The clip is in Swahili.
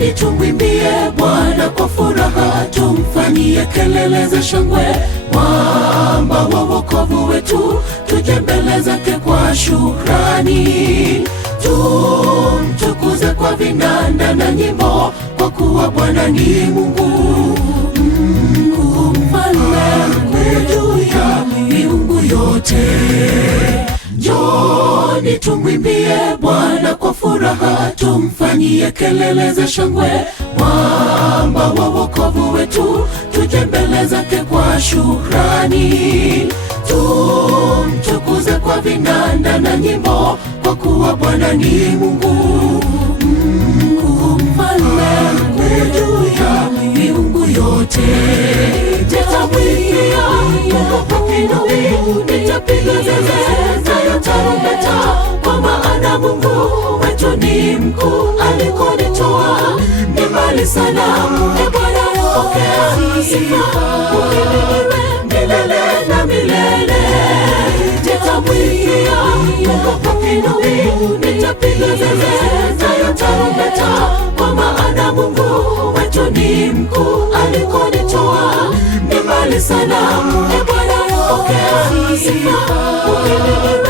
Njoni tumwimbie Bwana kwa furaha, tumfanyie kelele za shangwe, mwamba wa wokovu wetu, tuje mbele zake kwa shukrani. Tumtukuze kwa vinanda na nyimbo, kwa kuwa Bwana ni Mungu mkuu, mfalme juu ya miungu yote. Njoni tumwimbie Bwana kwa furaha, tumfanyie kelele za shangwe, mwamba wa wokovu wetu, tuje mbele zake kwa shukrani. Tumtukuze kwa vinanda na nyimbo, kwa kuwa Bwana ni Mungu mkuu, mfalme juu ya miungu yote. Nitamwimbia Mungu kwa kinubi, nitapiga zeze nayo tarumbeta, kwa maana Mungu wetu ni mkuu. Alikonitoa ni mbali sana. E Bwana, pokea sifa, uhimidiwe milele na milele. Nitamwimbia Mungu kwa kinubi, nitapiga zeze nayo tarumbeta, kwa maana Mungu wetu ni mkuu. Alikonitoa ni mbali sana. E Bwana, pokea sifa, uhimidiwe